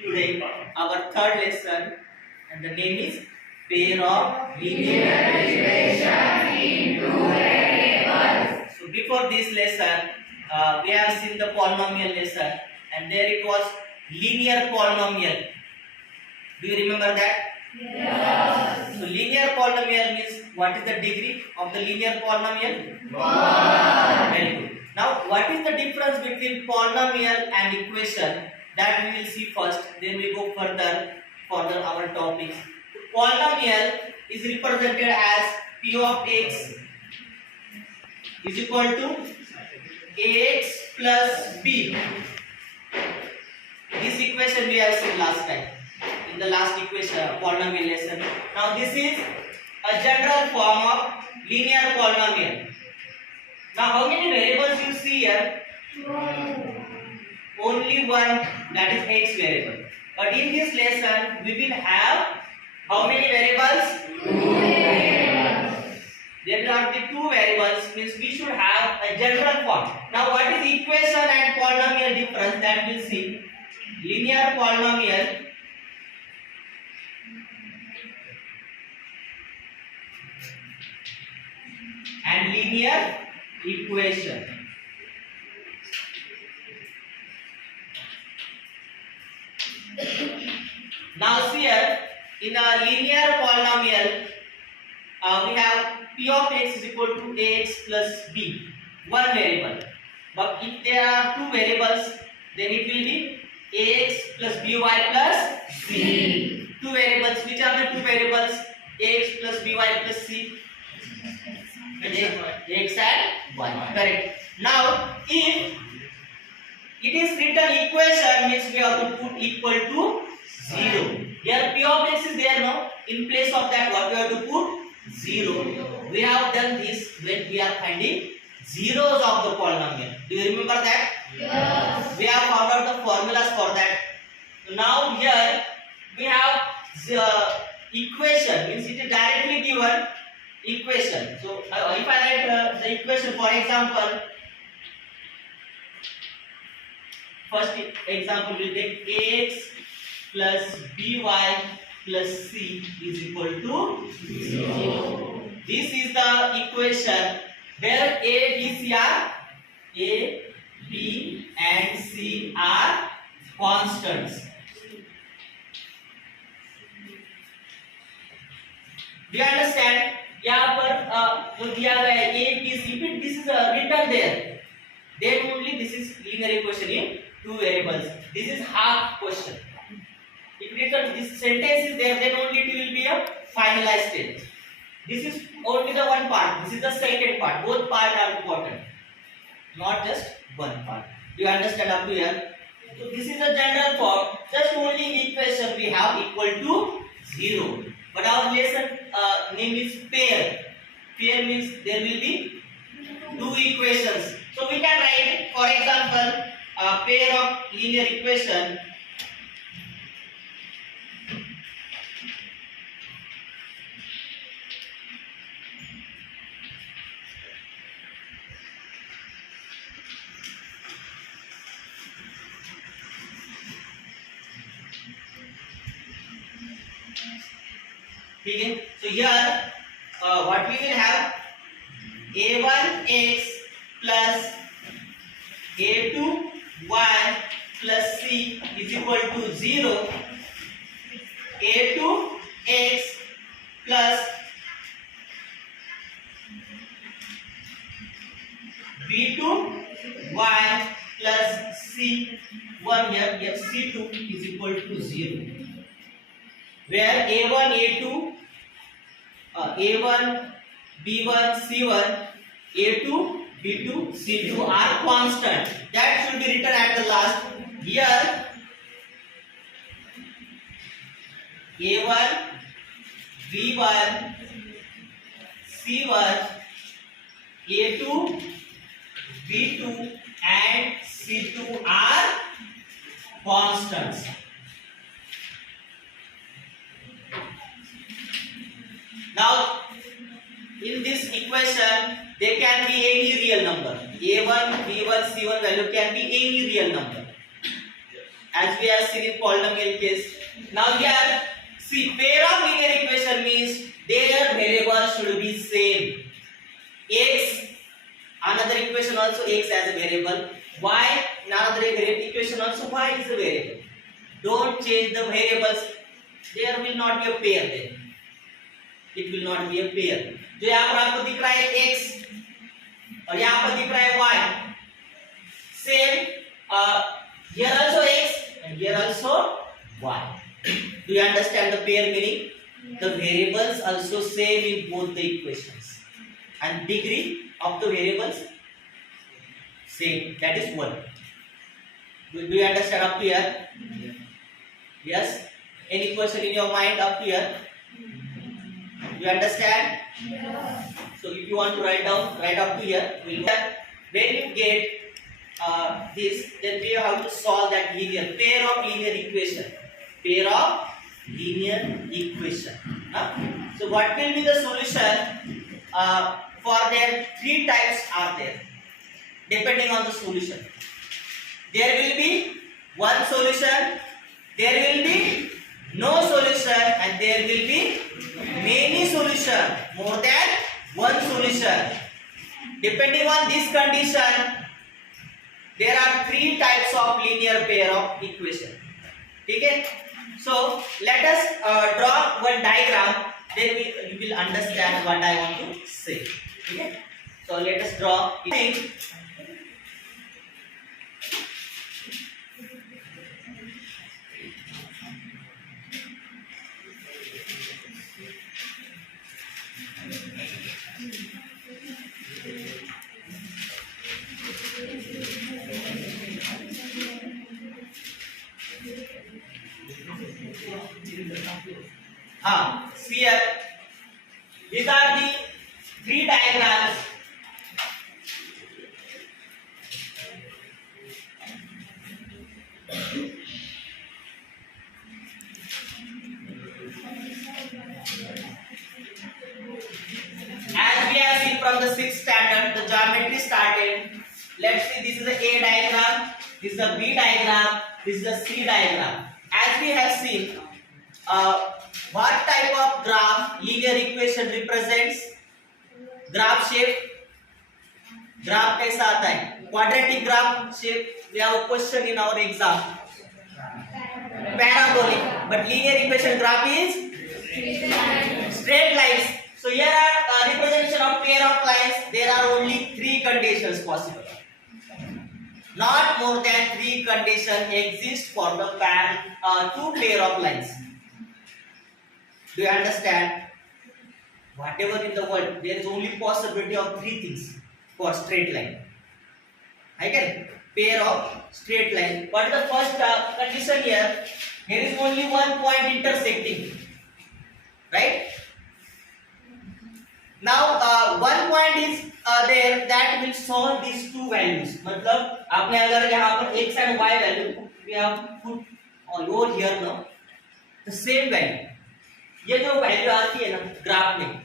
Today our third lesson and the name is pair of linear equation in two variables. So before this lesson we have seen the polynomial lesson and there it was linear polynomial. Do you remember that? Yes. So linear polynomial means what is the degree of the linear polynomial? 1. Very good. Now what is the difference between polynomial and equation? That we will see first, then we go further our topics. Polynomial is represented as p of x is equal to ax plus b. This equation we have seen last time in the last equation polynomial lesson. Now this is a general form of linear polynomial. Now how many variables you see here? 2. Only one, that is x variable. But in this lesson we will have how many variables? 2 variables. There are the two variables, means we should have a general form. Now what is equation and polynomial difference, that we'll see. Linear polynomial and linear equation. Now here in a linear polynomial we have p of x is equal to ax plus b, one variable. But if there are two variables, then it will be ax plus by plus c. Two variables. Which are the two variables? Ax plus by plus c. X and y. Correct. Now if it is written equation, means we have to put equal to 0. Here p of x is there now. In place of that, what we have to put? 0. We have done this when we are finding zeros of the polynomial. Do you remember that? Yes. We have found out the formulas for that. Now here we have the equation, means it is directly given equation. So if I write the equation, for example, first example we take ax plus by plus c is equal to 0. This is the equation where A, B and C are constants. Do you understand? यहाँ पर जो दिया गया है A, B, C, this is written there. Then only this is linear equation in two variables. This is half question. If written this sentence is there, then only it will be a finalized state. This is only the one part. This is the second part. Both parts are important, not just one part. Do you understand up to here? So this is a general form. Just only equation we have equal to 0. But our lesson name is pair. Pair means there will be two equations. So we can write, for example, a pair of linear equation. Okay. So here what we will have, a1x plus a2y plus c is equal to 0. a2x plus b2y plus c1 here c2 is equal to 0. Where a1, a2, a1, b1, c1, a2, b2, c2 are constant. That should be written at the last. Here a1, b1, c1, a2, b2 and c2 are constants. Now in this equation there can be any real number. A1, B1, C1 value can be any real number. as we have seen in polynomial case. Now here, see, pair of linear equation means their variables should be same. X, another equation also x as a variable. Y, another equation also y is a variable. Don't change the variables. There will not be a pair then. It will not be a pair. जो यहाँ पर आपको दिख रहा है x और यहाँ पर दिख रहा है y. Same. Here also x and here also y. Do you understand the pair meaning? The variables also same in both the equations, and degree of the variables same. That is 1. Do you understand up here? Yes. Any question in your mind up here? Do you understand? Yes. So if you want to write down, write up to here. When you get this, then we have to solve that linear pair of linear equation. Pair of linear equation. So what will be the solution? For their 3 types are there, depending on the solution. There will be one solution, there will be no solution, and there will be many solutions, more than one solution. Depending on this condition, there are 3 types of linear pair of equation. Okay? So let us draw one diagram, then you will understand what I want to say. Okay? So let us draw it. See here, these are the 3 diagrams. As we have seen from the 6th standard, the geometry started. Let's see, this is the A diagram, this is the B diagram, this is the C diagram. As we have seen, what type of graph linear equation represents? Graph shape. Graph कैसा आता है? Quadratic graph shape. We have a question in our exam. Parabolic. But linear equation graph is straight lines. So here are representation of pair of lines. There are only 3 conditions possible. Not more than 3 conditions exist for the 2 pair of lines. Do you understand? Whatever in the world, there is only possibility of 3 things for straight line. Again, pair of straight line. What is the first condition here? There is only one point intersecting, right? Now one point is there that will solve these 2 values. मतलब आपने अगर यहाँ पर x and y value we have put over here now the same value. ये जो value आती है ना ग्राफ में,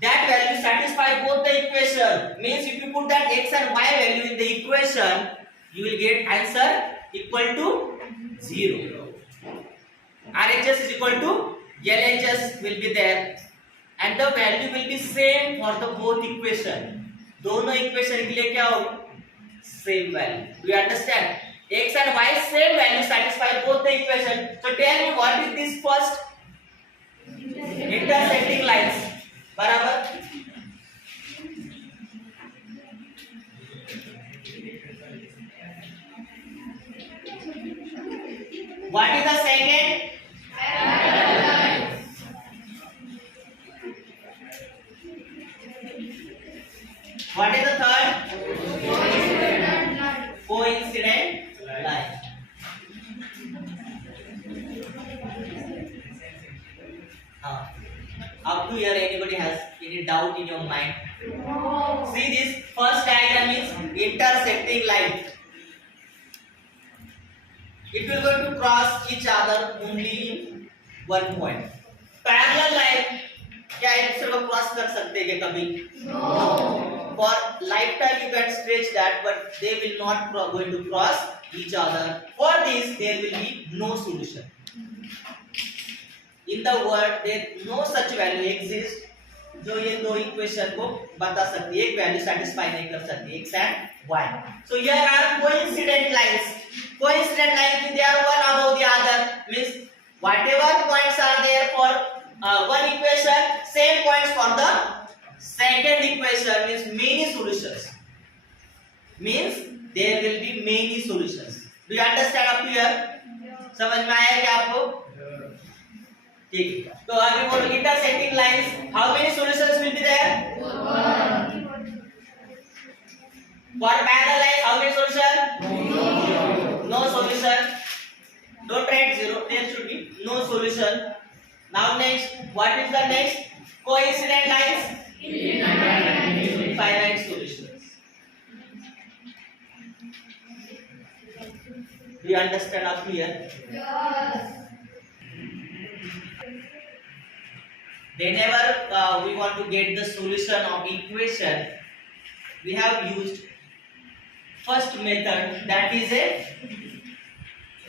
that value satisfy both the equation. Means if you put that x and y value in the equation, you will get answer equal to 0. RHS is equal to LHS will be there, and the value will be same for the both equation. दोनों equation के लिए क्या होगा? Same value. Do you understand? X and y same value satisfy both the equation. So tell me what is this first? Intersecting lines. बराबर? What is the second? Parallel lines. What is the third? Coincident line. Up to here, anybody has any doubt in your mind? No. See, this first diagram is intersecting line. It will going to cross each other only in one point. Parallel line, क्या एक दूसरे को cross कर सकते हैं क्या कभी? No. For lifetime you can stretch that, but they will not going to cross each other. For this, there will be no solution. In the world, there no such value exists जो ये दो equation को बता सकती है, एक value satisfy नहीं कर सकती, x and y. So here are coincident lines. Coincident lines, they are one above the other, means whatever points are there for one equation, same points for the second equation, means many solutions. Means there will be many solutions. Do you understand up here? समझ में आया क्या आपको? ठीक है, तो आगे बोलो intersecting lines, how many solutions will be there? For parallel lines, how many solutions? No solution. Don't write zero, there should be no solution. Now next, what is the next? Coincident lines? Infinite solutions. Do you understand up here? Yes. Whenever we want to get the solution of equation, we have used first method, that is a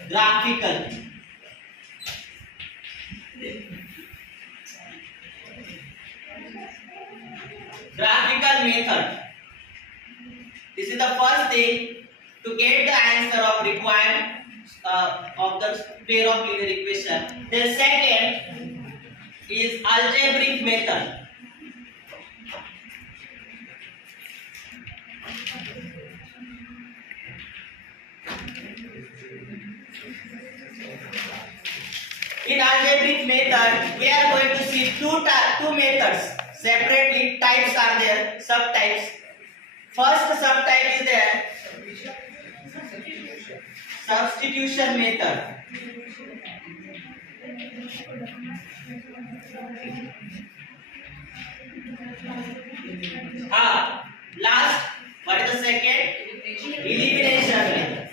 graphical. Graphical method. This is the first thing to get the answer of required of the pair of linear equation. The second is algebraic method. In algebraic method, we are going to see two methods separately. Types are there, subtypes. First subtype is there, substitution method. Last, what is the second? Elimination method.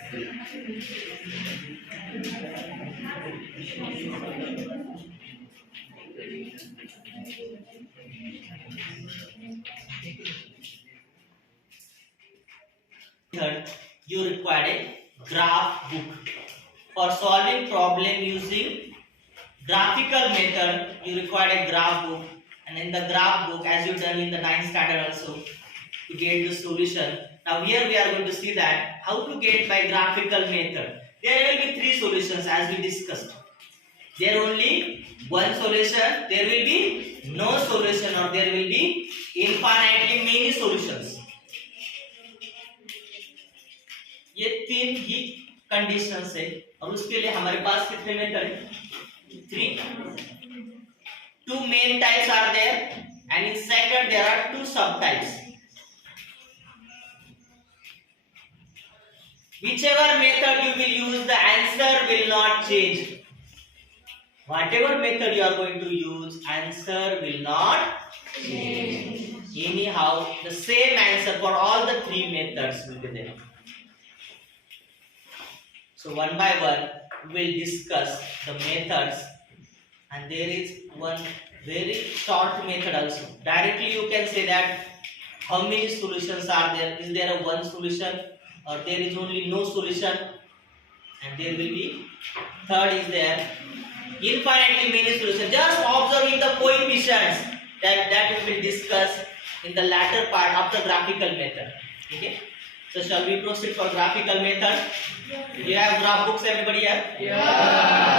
Third, you require a graph book. For solving problem using graphical method, you require a graph book. And in the graph book, as you done in the 9th standard also, to get the solution. Now here we are going to see that how to get by graphical method. There will be 3 solutions as we discussed. There only one solution, there will be no solution, or there will be infinitely many solutions. ये 3 ही conditions है, और उसके लिए हमारे पास कितने method है? 3. 2 main types are there, and in second there are 2 subtypes. Whichever method you will use, the answer will not change. Whatever method you are going to use, answer will not change. Anyhow, the same answer for all the 3 methods will be there. So one by one we will discuss the methods, and there is one very short method also. Directly you can say that how many solutions are there? Is there a one solution, or there is only no solution? And there will be third is there infinitely many solutions. Just observing the coefficients that we will discuss in the latter part of the graphical method. Okay. So shall we proceed for graphical method? Do you have graph books, everybody here? Yeah.